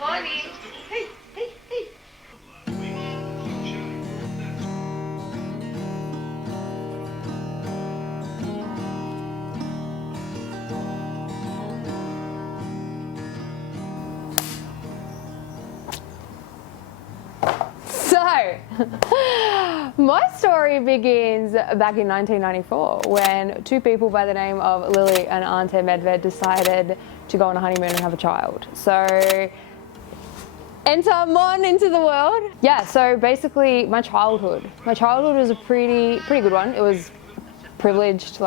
Monique. Hey, hey, hey. So, my story begins back in 1994 when two people by the name of Lily and Auntie Medved decided to go on a honeymoon and have a child. So, enter Mon into the world. Yeah, so basically my childhood was a pretty good one. It was privileged,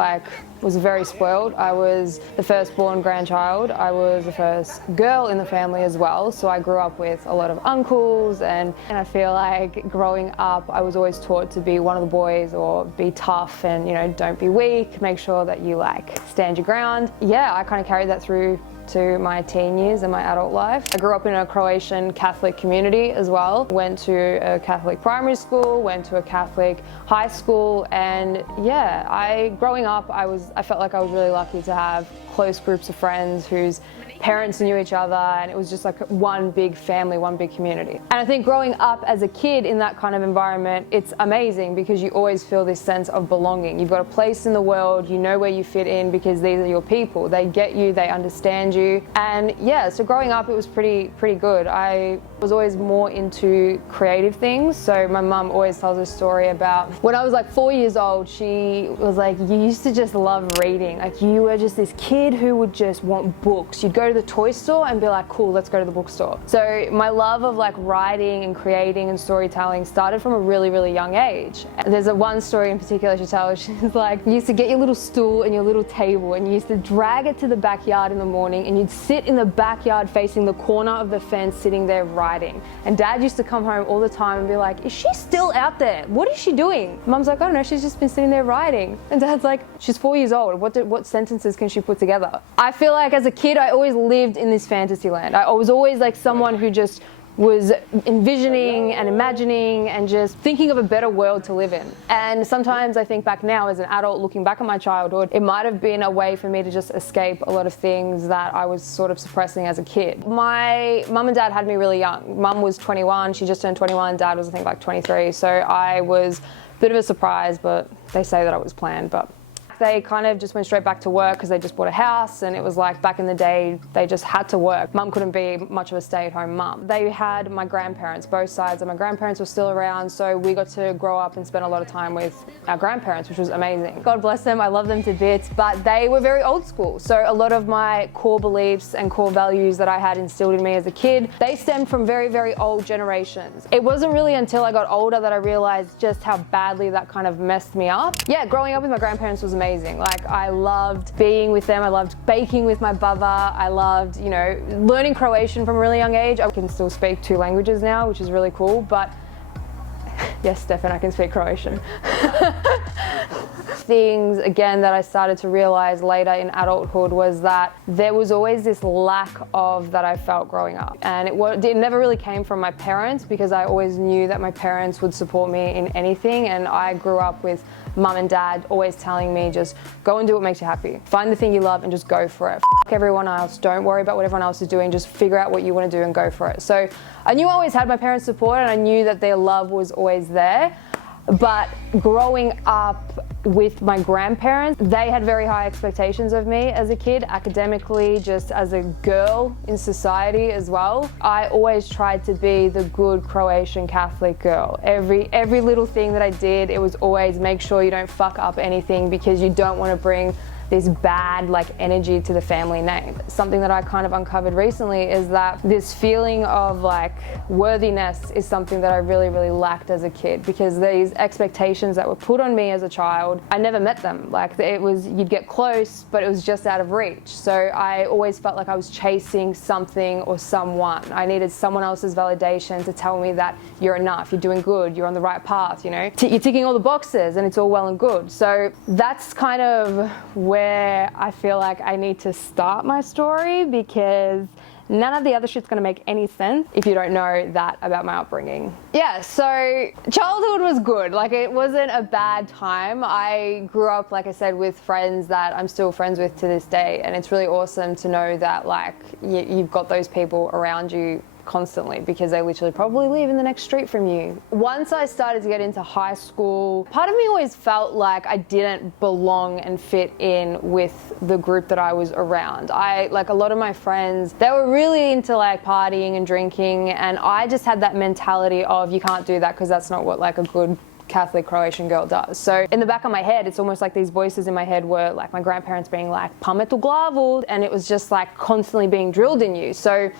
was very spoiled. I was the firstborn grandchild. I was the first girl in the family as well. So I grew up with a lot of uncles and I feel like growing up, I was always taught to be one of the boys or be tough and, don't be weak, make sure that you stand your ground. Yeah, I kind of carried that through to my teen years and my adult life. I grew up in a Croatian Catholic community as well. Went to a Catholic primary school, went to a Catholic high school, and yeah, growing up, I felt like I was really lucky to have close groups of friends whose parents knew each other, and it was just like one big family, one big community. And I think growing up as a kid in that kind of environment, it's amazing because you always feel this sense of belonging. You've got a place in the world, you know where you fit in because these are your people. They get you, they understand you. And yeah, so growing up, it was pretty good. I was always more into creative things. So my mum always tells a story about when I was 4 years old, she was like, you used to just love reading. You were just this kid who would just want books. You'd go to the toy store and be like, cool, let's go to the bookstore. So my love of writing and creating and storytelling started from a really young age. And there's one story in particular she tells. She's like, you used to get your little stool and your little table and you used to drag it to the backyard in the morning and you'd sit in the backyard facing the corner of the fence sitting there writing. And Dad used to come home all the time and be like, is she still out there? What is she doing? Mum's like, I don't know, she's just been sitting there writing. And Dad's like, she's 4 years old. What sentences can she put together? I feel like as a kid, I always lived in this fantasy land. I was always someone who just was envisioning and imagining and just thinking of a better world to live in. And sometimes I think back now as an adult looking back at my childhood, it might have been a way for me to just escape a lot of things that I was sort of suppressing as a kid. My mum and dad had me really young. Mum was 21, she just turned 21, dad was I think 23. So I was a bit of a surprise, but they say that it was planned. But they kind of just went straight back to work because they just bought a house, and it was back in the day, they just had to work. Mum couldn't be much of a stay-at-home mum. They had my grandparents, both sides of my grandparents were still around, so we got to grow up and spend a lot of time with our grandparents, which was amazing. God bless them, I love them to bits, but they were very old school. So a lot of my core beliefs and core values that I had instilled in me as a kid, they stemmed from very old generations. It wasn't really until I got older that I realized just how badly that kind of messed me up. Yeah, growing up with my grandparents was amazing. I loved being with them. I loved baking with my baba. I loved, learning Croatian from a really young age. I can still speak 2 languages now, which is really cool, but yes, Stefan, I can speak Croatian. Things, again, that I started to realize later in adulthood was that there was always this lack of that I felt growing up. And it never really came from my parents because I always knew that my parents would support me in anything. And I grew up with mum and dad always telling me just go and do what makes you happy. Find the thing you love and just go for it. F everyone else. Don't worry about what everyone else is doing. Just figure out what you want to do and go for it. So I knew I always had my parents' support and I knew that their love was always there. But growing up with my grandparents, they had very high expectations of me as a kid, academically, just as a girl in society as well. I always tried to be the good Croatian Catholic girl. Every little thing that I did, it was always make sure you don't fuck up anything because you don't want to bring this bad energy to the family name. Something that I kind of uncovered recently is that this feeling of worthiness is something that I really lacked as a kid because these expectations that were put on me as a child, I never met them. You'd get close, but it was just out of reach. So I always felt like I was chasing something or someone. I needed someone else's validation to tell me that you're enough, you're doing good, you're on the right path, you're ticking all the boxes and it's all well and good. So that's kind of where I feel like I need to start my story because None of the other shit's gonna make any sense if you don't know that about my upbringing. Yeah, so childhood was good. Like, it wasn't a bad time. I grew up, like I said, with friends that I'm still friends with to this day, and it's really awesome to know that, like, you've got those people around you constantly, because they literally probably live in the next street from you. Once I started to get into high school, part of me always felt like I didn't belong and fit in with the group that I was around. Like, a lot of my friends, they were really into like partying and drinking, and I just had that mentality of, you can't do that because that's not what like a good Catholic Croatian girl does. So in the back of my head, it's almost like these voices in my head were like my grandparents being like, pametu glavu, and it was just like constantly being drilled in you. So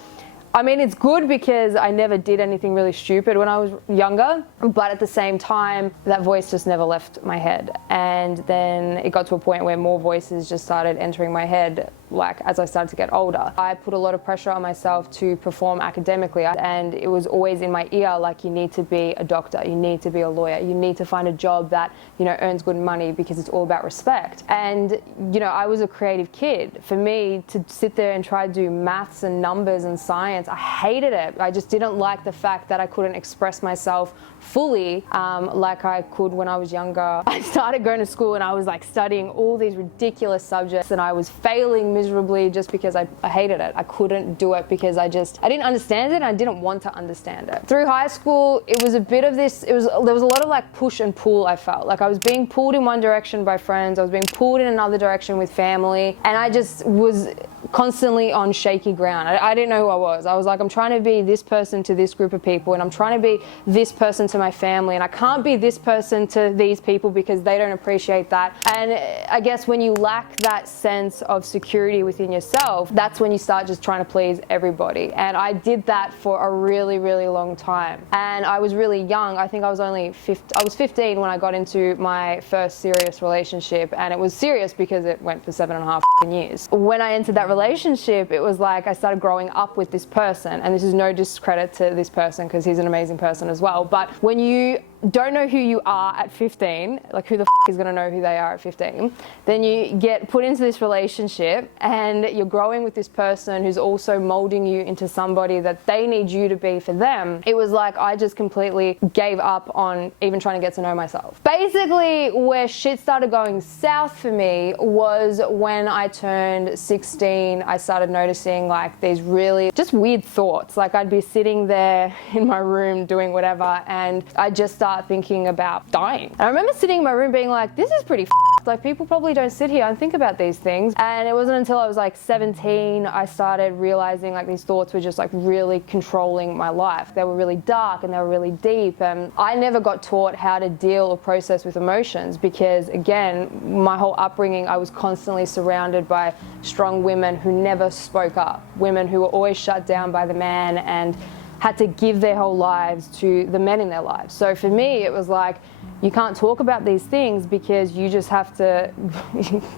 I mean, it's good because I never did anything really stupid when I was younger, but at the same time, that voice just never left my head. And then it got to a point where more voices just started entering my head, like as I started to get older. I put a lot of pressure on myself to perform academically, and it was always in my ear, like, you need to be a doctor, you need to be a lawyer, you need to find a job that, you know, earns good money, because it's all about respect. And, you know, I was a creative kid. For me to sit there and try to do maths and numbers and science, I hated it. I just didn't like the fact that I couldn't express myself fully like I could when I was younger. I started going to school and I was like studying all these ridiculous subjects, and I was failing miserably just because I hated it. I couldn't do it because I didn't understand it, and I didn't want to understand it. Through high school, it was a bit of this, there was a lot of like push and pull. I felt like I was being pulled in one direction by friends, I was being pulled in another direction with family, and I just was constantly on shaky ground. I didn't know who I was. I was like, I'm trying to be this person to this group of people, and I'm trying to be this person to my family, and I can't be this person to these people because they don't appreciate that. And I guess when you lack that sense of security within yourself, that's when you start just trying to please everybody. And I did that for a really, really long time. And I was really young. I think I was only 15 when I got into my first serious relationship, and it was serious because it went for 7.5 years. When I entered that relationship, it was like I started growing up with this person, and this is no discredit to this person because he's an amazing person as well. But when you don't know who you are at 15, like who the is gonna know who they are at 15, then you get put into this relationship and you're growing with this person who's also molding you into somebody that they need you to be for them. It was like I just completely gave up on even trying to get to know myself. Basically, where shit started going south for me was when I turned 16. I started noticing like these really just weird thoughts. Like, I'd be sitting there in my room doing whatever, and I'd just start thinking about dying. And I remember sitting in my room being like, this is pretty like, people probably don't sit here and think about these things. And it wasn't until I was like 17 I started realizing like these thoughts were just like really controlling my life. They were really dark and they were really deep, and I never got taught how to deal or process with emotions because, again, my whole upbringing, I was constantly surrounded by strong women who never spoke up, women who were always shut down by the man and had to give their whole lives to the men in their lives. So for me, it was like, you can't talk about these things because you just have to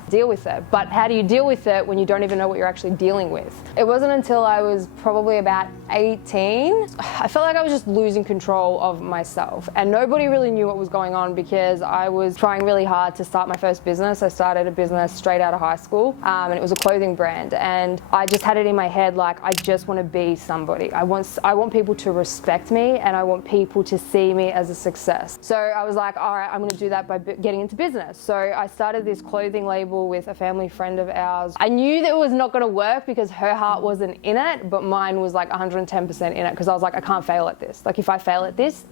deal with it. But how do you deal with it when you don't even know what you're actually dealing with? It wasn't until I was probably about 18, I felt like I was just losing control of myself. And nobody really knew what was going on because I was trying really hard to start my first business. I started a business straight out of high school, and it was a clothing brand. And I just had it in my head, like, I just want to be somebody. I want people to respect me, and I want people to see me as a success. So I was like, all right, I'm going to do that by getting into business. So I started this clothing label with a family friend of ours. I knew that it was not going to work because her heart wasn't in it, but mine was like 110% in it, because I was like, I can't fail at this. Like, if I fail at this,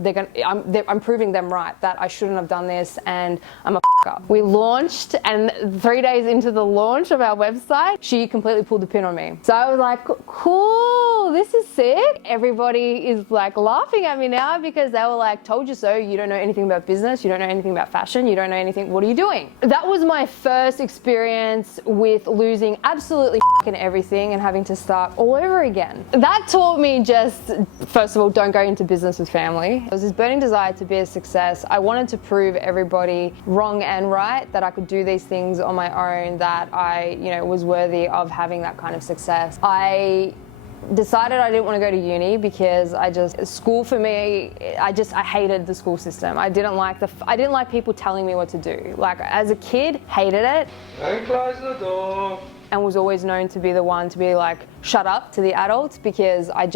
I'm proving them right that I shouldn't have done this, and I'm a f***er. We launched, and 3 days into the launch of our website, she completely pulled the pin on me. So I was like, cool, this is sick. Everybody is like laughing at me now because they were like, told you so, you don't know anything about business, you don't know anything about fashion, you don't know anything, what are you doing? That was my first experience with losing absolutely everything and having to start all over again. That taught me just, first of all, don't go into business with family. It was this burning desire to be a success. I wanted to prove everybody wrong and right that I could do these things on my own, that I, was worthy of having that kind of success. I decided I didn't want to go to uni because school for me, I hated the school system. I didn't like people telling me what to do. Like, as a kid, hated it. And close the door. and was always known to be the one to be like, shut up to the adults, because I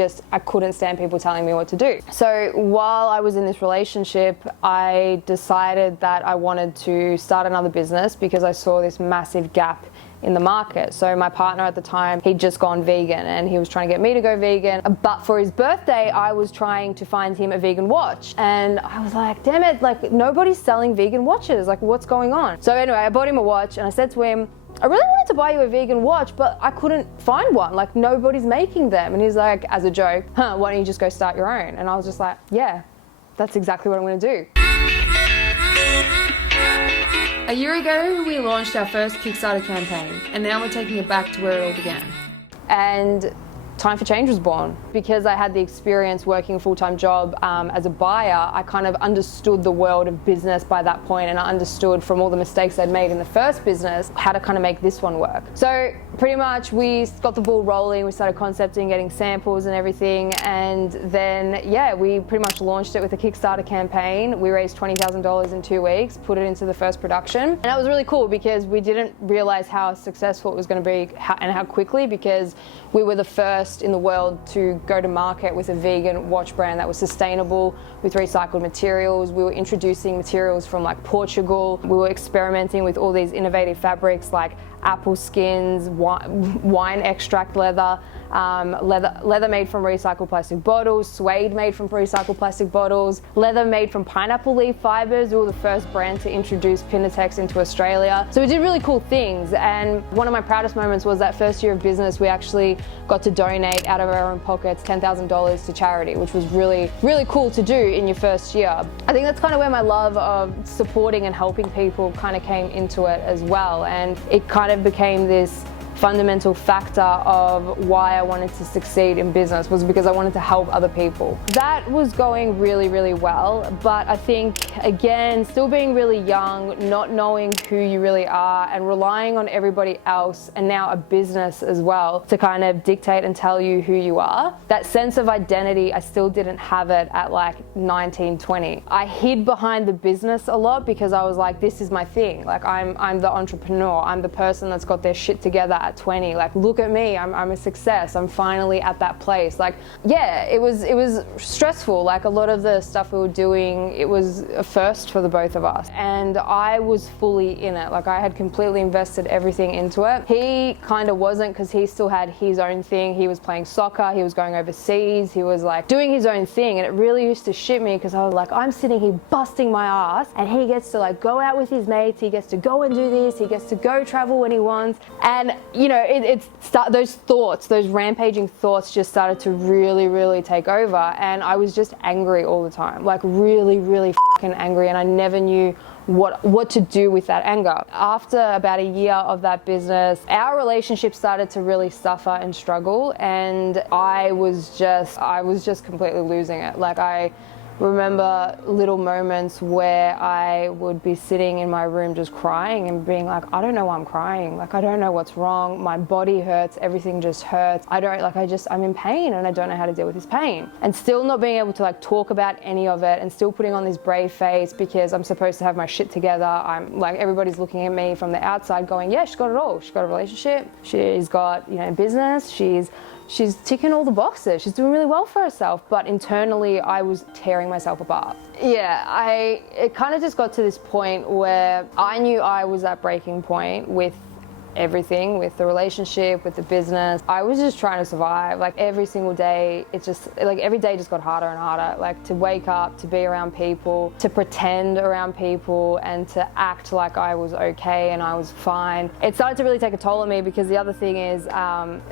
couldn't stand people telling me what to do. So while I was in this relationship, I decided that I wanted to start another business because I saw this massive gap in the market. So my partner at the time, he'd just gone vegan and he was trying to get me to go vegan. But for his birthday, I was trying to find him a vegan watch. And I was like, damn it, like nobody's selling vegan watches. Like what's going on? So anyway, I bought him a watch and I said to him, I really wanted to buy you a vegan watch, but I couldn't find one. Like nobody's making them. And he's like, as a joke, why don't you just go start your own? And I was just like, yeah, that's exactly what I'm gonna do. A year ago, we launched our first Kickstarter campaign, and now we're taking it back to where it all began. And Time for Change was born. Because I had the experience working a full-time job as a buyer, I kind of understood the world of business by that point, and I understood from all the mistakes I'd made in the first business how to kind of make this one work. So pretty much we got the ball rolling, we started concepting, getting samples and everything, and then yeah, we pretty much launched it with a Kickstarter campaign. We raised $20,000 in 2 weeks, put it into the first production, and that was really cool because we didn't realize how successful it was going to be and how quickly, because we were the first in the world to go to market with a vegan watch brand that was sustainable with recycled materials. We were introducing materials from like Portugal. We were experimenting with all these innovative fabrics like apple skins, wine extract leather, leather made from recycled plastic bottles, suede made from recycled plastic bottles, leather made from pineapple leaf fibers. We were the first brand to introduce Pinatex into Australia. So we did really cool things, and one of my proudest moments was that first year of business, we actually got to donate out of our own pockets $10,000 to charity, which was really, really cool to do in your first year. I think that's kind of where my love of supporting and helping people kind of came into it as well, and it kind of became this fundamental factor of why I wanted to succeed in business, was because I wanted to help other people. That was going really, really well, but I think, again, still being really young, not knowing who you really are and relying on everybody else, and now a business as well, to kind of dictate and tell you who you are. That sense of identity, I still didn't have it at like 19, 20. I hid behind the business a lot because I was like, this is my thing. Like I'm the entrepreneur. I'm the person that's got their shit together at 20. Like, look at me, I'm a success. I'm finally at that place. Like, yeah, it was stressful. Like a lot of the stuff we were doing, it was a first for the both of us. And I was fully in it. Like I had completely invested everything into it. He kind of wasn't, because he still had his own thing. He was playing soccer, he was going overseas, he was like doing his own thing. And it really used to shit me because I was like, I'm sitting here busting my ass and he gets to like go out with his mates, he gets to go and do this, he gets to go travel when he wants. And you know, those thoughts, those rampaging thoughts just started to really, really take over. And I was just angry all the time, like really, really fucking angry. And I never knew what to do with that anger. After about a year of that business, our relationship started to really suffer and struggle. And I was just completely losing it. Like I remember little moments where I would be sitting in my room just crying and being like, I don't know why I'm crying. Like, I don't know what's wrong. My body hurts. Everything just hurts. I'm in pain and I don't know how to deal with this pain. And still not being able to like talk about any of it, and still putting on this brave face because I'm supposed to have my shit together. I'm like, everybody's looking at me from the outside going, yeah, she's got it all. She's got a relationship. She's got, business. She's ticking all the boxes. She's doing really well for herself. But internally, I was tearing myself apart. Yeah, it kind of just got to this point where I knew I was at breaking point with everything, with the relationship, with the business. I was just trying to survive. Like every single day, every day just got harder and harder. Like to wake up, to be around people, to pretend around people, and to act like I was okay and I was fine. It started to really take a toll on me, because the other thing is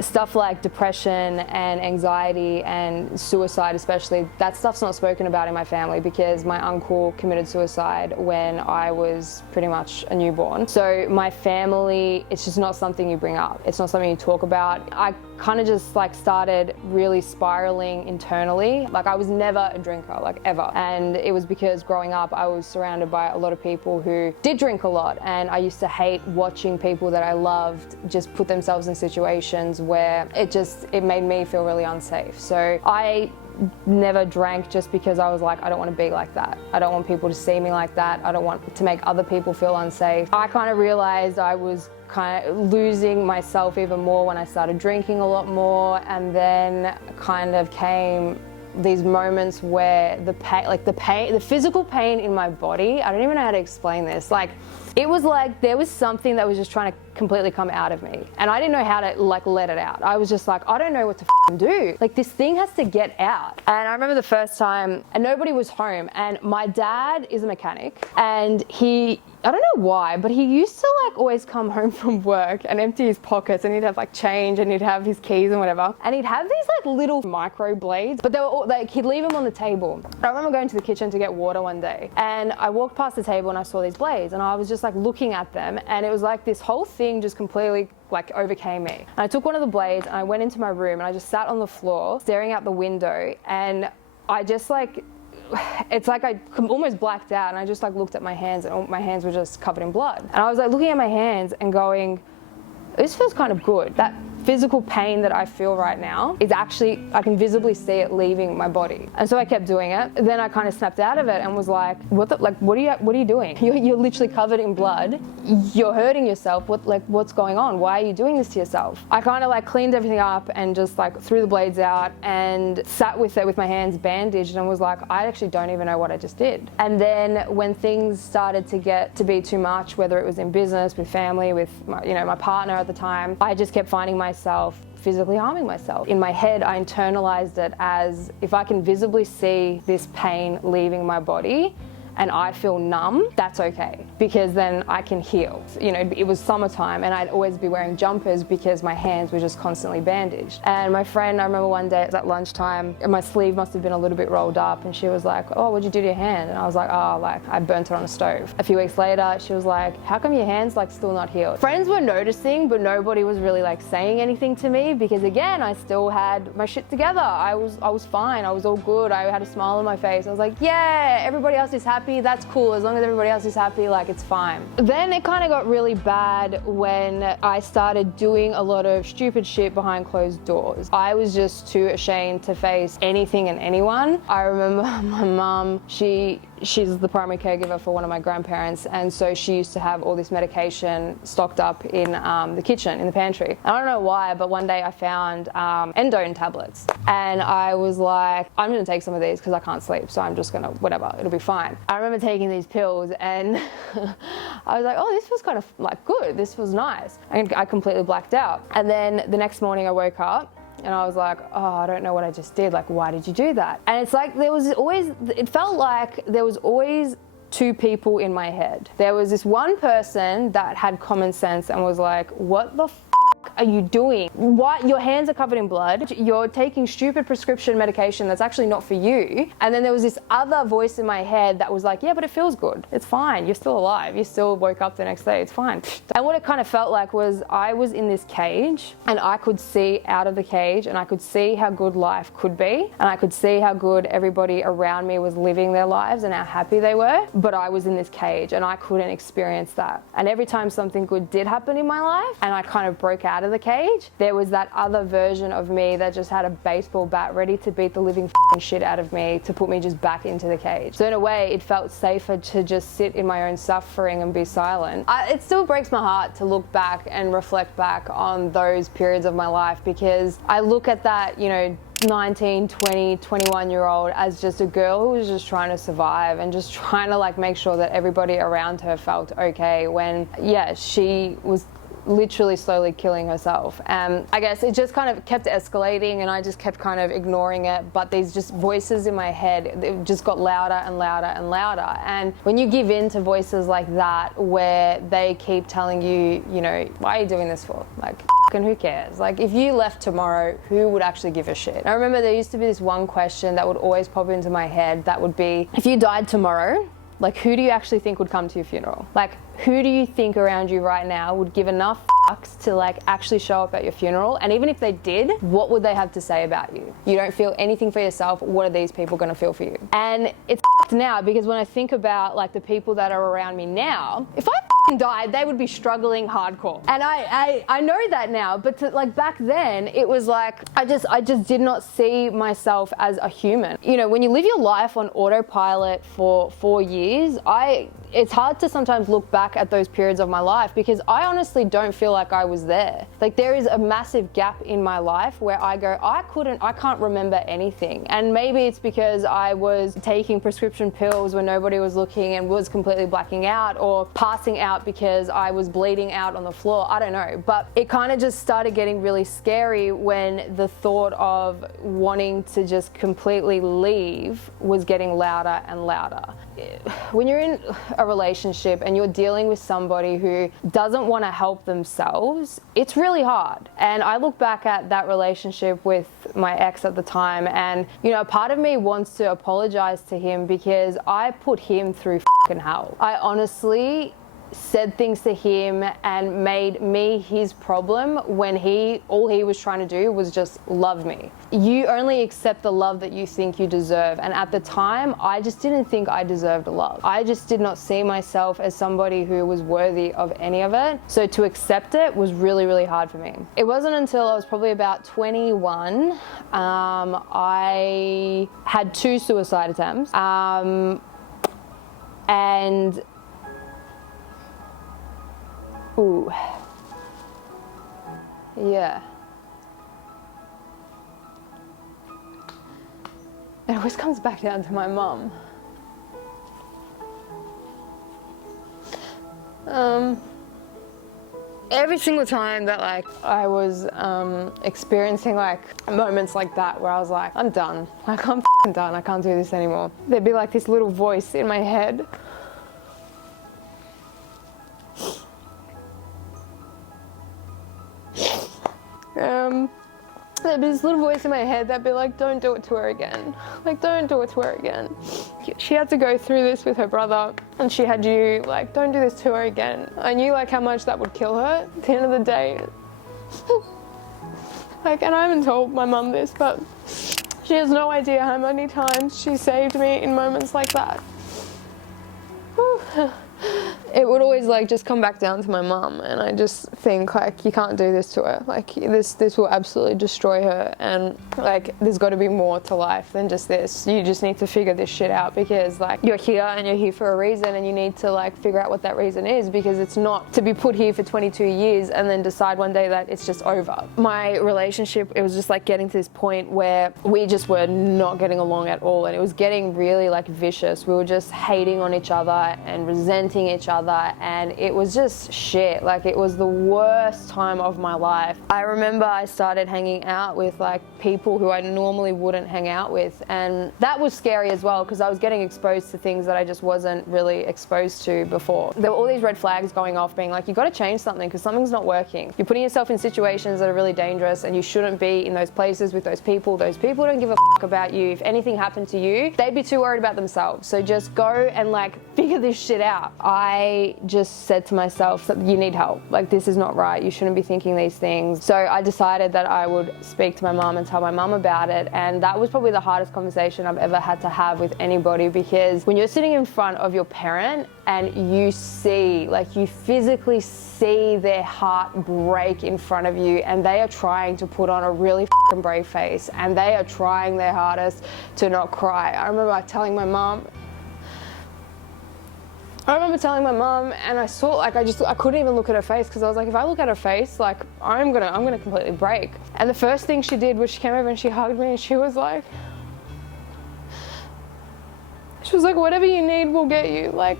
stuff like depression and anxiety and suicide especially, that stuff's not spoken about in my family, because my uncle committed suicide when I was pretty much a newborn. So my family, it's just not something you bring up. It's not something you talk about. I kind of just like started really spiraling internally. Like I was never a drinker, like ever. And it was because growing up, I was surrounded by a lot of people who did drink a lot. And I used to hate watching people that I loved just put themselves in situations where it made me feel really unsafe. So I never drank just because I was like, I don't want to be like that. I don't want people to see me like that. I don't want to make other people feel unsafe. I kind of realized I was kind of losing myself even more when I started drinking a lot more, and then kind of came these moments where the physical pain in my body, I don't even know how to explain this. Like, it was like there was something that was just trying to completely come out of me, and I didn't know how to like let it out. I was just like, I don't know what to do. Like, this thing has to get out. And I remember the first time, and nobody was home, and my dad is a mechanic, and I don't know why, but he used to like always come home from work and empty his pockets, and he'd have like change and he'd have his keys and whatever. And he'd have these like little micro blades, but they were all, like, he'd leave them on the table. I remember going to the kitchen to get water one day, and I walked past the table and I saw these blades, and I was just like looking at them, and it was like this whole thing just completely like overcame me. And I took one of the blades and I went into my room and I just sat on the floor staring out the window, and I just like, it's like I almost blacked out, and I just like looked at my hands, and all my hands were just covered in blood. And I was like looking at my hands and going, this feels kind of good. That physical pain that I feel right now is actually, I can visibly see it leaving my body. And so I kept doing it. Then I kind of snapped out of it and was like, what are you doing? You're literally covered in blood. You're hurting yourself. What's going on? Why are you doing this to yourself? I kind of like cleaned everything up and just like threw the blades out and sat with it with my hands bandaged, and was like, I actually don't even know what I just did. And then when things started to get to be too much, whether it was in business, with family, with my partner at the time, I just kept finding myself physically harming myself. In my head, I internalized it as, if I can visibly see this pain leaving my body and I feel numb, that's okay, because then I can heal. It was summertime and I'd always be wearing jumpers because my hands were just constantly bandaged. And my friend, I remember one day at lunchtime, my sleeve must have been a little bit rolled up, and she was like, oh, what'd you do to your hand? And I was like, oh, like I burnt it on a stove. A few weeks later, she was like, how come your hand's like still not healed? Friends were noticing, but nobody was really like saying anything to me, because again, I still had my shit together. I was fine, I was all good. I had a smile on my face. I was like, yeah, everybody else is happy. That's cool. As long as everybody else is happy, like, it's fine. Then it kind of got really bad when I started doing a lot of stupid shit behind closed doors. I was just too ashamed to face anything and anyone. I remember my mum, she's the primary caregiver for one of my grandparents, and so she used to have all this medication stocked up in the kitchen, in the pantry. I don't know why, but one day I found endone tablets, and I was like, I'm gonna take some of these because I can't sleep, so I'm just gonna, whatever, it'll be fine. I remember taking these pills, and I was like, oh, this was kind of like good, this was nice. And I completely blacked out. And then the next morning I woke up and I was like, oh, I don't know what I just did. Like, why did you do that? And it's like it felt like there was always two people in my head. There was this one person that had common sense and was like, what the are you doing? Why? Your hands are covered in blood. You're taking stupid prescription medication that's actually not for you. And then there was this other voice in my head that was like, yeah, but it feels good. It's fine. You're still alive. You still woke up the next day. It's fine. And what it kind of felt like was I was in this cage, and I could see out of the cage, and I could see how good life could be. And I could see how good everybody around me was living their lives and how happy they were. But I was in this cage and I couldn't experience that. And every time something good did happen in my life and I kind of broke out of the cage, there was that other version of me that just had a baseball bat ready to beat the living shit out of me to put me just back into the cage. So in a way, it felt safer to just sit in my own suffering and be silent. It still breaks my heart to look back and reflect back on those periods of my life, because I look at that, 19, 20, 21-year-old as just a girl who was just trying to survive and just trying to like make sure that everybody around her felt okay when, yeah, she was literally slowly killing herself. I guess it just kind of kept escalating and I just kept kind of ignoring it, but these just voices in my head, it just got louder and louder and louder. And when you give in to voices like that, where they keep telling you, why are you doing this for? Like, and who cares? Like, if you left tomorrow, who would actually give a shit? I remember there used to be this one question that would always pop into my head that would be, if you died tomorrow, like, who do you actually think would come to your funeral? Like, who do you think around you right now would give enough to like actually show up at your funeral, and even if they did, what would they have to say about you? You don't feel anything for yourself. What are these people going to feel for you? And it's now, because when I think about like the people that are around me now, if I died, they would be struggling hardcore. And I know that now, but like back then it was like I just did not see myself as a human. You know, when you live your life on autopilot for 4 years, it's hard to sometimes look back at those periods of my life because I honestly don't feel like I was there. Like there is a massive gap in my life where I go, I can't remember anything. And maybe it's because I was taking prescription pills when nobody was looking and was completely blacking out, or passing out because I was bleeding out on the floor. I don't know. But it kind of just started getting really scary when the thought of wanting to just completely leave was getting louder and louder. When you're in a relationship and you're dealing with somebody who doesn't want to help themselves, it's really hard. And I look back at that relationship with my ex at the time, and you know, part of me wants to apologize to him because I put him through fucking hell. I honestly said things to him and made me his problem when all he was trying to do was just love me. You only accept the love that you think you deserve, and at the time I just didn't think I deserved love. I just did not see myself as somebody who was worthy of any of it, so to accept it was really, really hard for me. It wasn't until I was probably about 21 I had 2 suicide attempts, and ooh, yeah. It always comes back down to my mum. Every single time that like I was experiencing like moments like that where I was like, I'm done. Like I'm done. I can't do this anymore. There'd be like this little voice in my head. There'd be this little voice in my head that'd be like, don't do it to her again. Like, don't do it to her again. She had to go through this with her brother, and she had you, like, don't do this to her again. I knew, like, how much that would kill her at the end of the day. Like, and I haven't told my mum this, but she has no idea how many times she saved me in moments like that. Whew. It would always like just come back down to my mum, and I just think like, you can't do this to her. Like this will absolutely destroy her, and like there's got to be more to life than just this. You just need to figure this shit out, because like you're here and you're here for a reason, and you need to like figure out what that reason is, because it's not to be put here for 22 years and then decide one day that it's just over. My relationship, it was just like getting to this point where we just were not getting along at all, and it was getting really like vicious. We were just hating on each other and resenting each other, and it was just shit. Like it was the worst time of my life. I remember I started hanging out with like people who I normally wouldn't hang out with, and that was scary as well, because I was getting exposed to things that I just wasn't really exposed to before. There were all these red flags going off, being like, you got to change something because something's not working. You're putting yourself in situations that are really dangerous, and you shouldn't be in those places with those people. Those people don't give a fuck about you. If anything happened to you, they'd be too worried about themselves. So just go and like figure this shit out. I just said to myself that you need help. Like this is not right. You shouldn't be thinking these things. So I decided that I would speak to my mum and tell my mum about it. And that was probably the hardest conversation I've ever had to have with anybody, because when you're sitting in front of your parent and you see, like you physically see their heart break in front of you, and they are trying to put on a really fucking brave face, and they are trying their hardest to not cry. I remember telling my mum, and I saw, like, I couldn't even look at her face, because I was like, if I look at her face, like, I'm gonna completely break. And the first thing she did was she came over and she hugged me, and she was like, whatever you need, we'll get you. Like,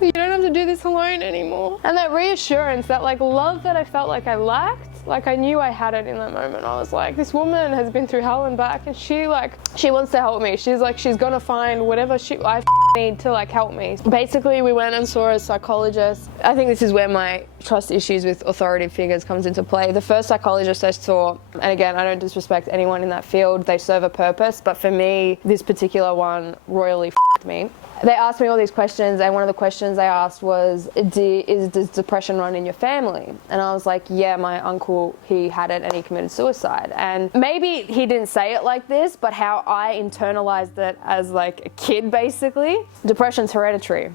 you don't have to do this alone anymore. And that reassurance, that like love that I felt like I lacked, like I knew I had it in that moment. I was like, this woman has been through hell and back, and she wants to help me. She's like, she's gonna find whatever I need to like help me. Basically, we went and saw a psychologist. I think this is where my trust issues with authority figures comes into play. The first psychologist I saw, and again, I don't disrespect anyone in that field, they serve a purpose, but for me, this particular one royally f***ed me. They asked me all these questions, and one of the questions they asked was, does depression run in your family? And I was like, yeah, my uncle, he had it and he committed suicide. And maybe he didn't say it like this, but how I internalized it as like a kid, basically. Depression's hereditary.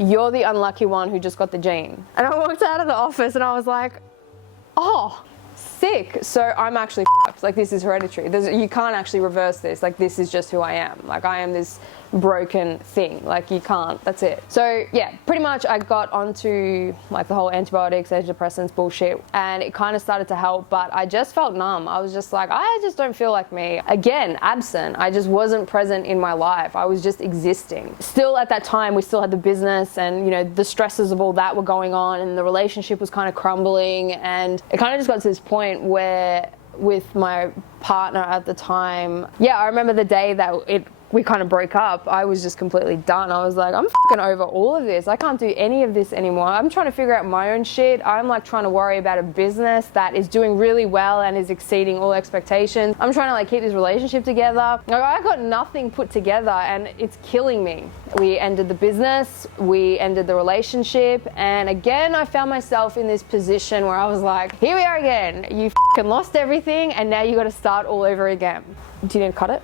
You're the unlucky one who just got the gene. And I walked out of the office and I was like, oh, sick. So I'm actually f***ed. Like, this is hereditary. You can't actually reverse this. Like, this is just who I am. Like, I am this broken thing. Like, you can't. That's it. So yeah, pretty much I got onto like the whole antibiotics, antidepressants bullshit, and it kind of started to help, but I just felt numb. I was just like, I just don't feel like me. Again, absent. I just wasn't present in my life. I was just existing. Still at that time, we still had the business, and you know, the stresses of all that were going on, and the relationship was kind of crumbling, and it kind of just got to this point where with my partner at the time, yeah, I remember the day that we kind of broke up, I was just completely done. I was like, I'm fucking over all of this. I can't do any of this anymore. I'm trying to figure out my own shit. I'm like trying to worry about a business that is doing really well and is exceeding all expectations. I'm trying to like keep this relationship together. Like, I got nothing put together and it's killing me. We ended the business, we ended the relationship, and again, I found myself in this position where I was like, here we are again. You fucking lost everything and now you got to start all over again. Do you need to cut it?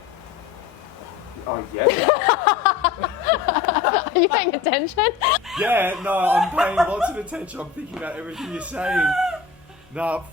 Oh, yeah. Are you paying attention? Yeah, no, I'm paying lots of attention. I'm thinking about everything you're saying. No,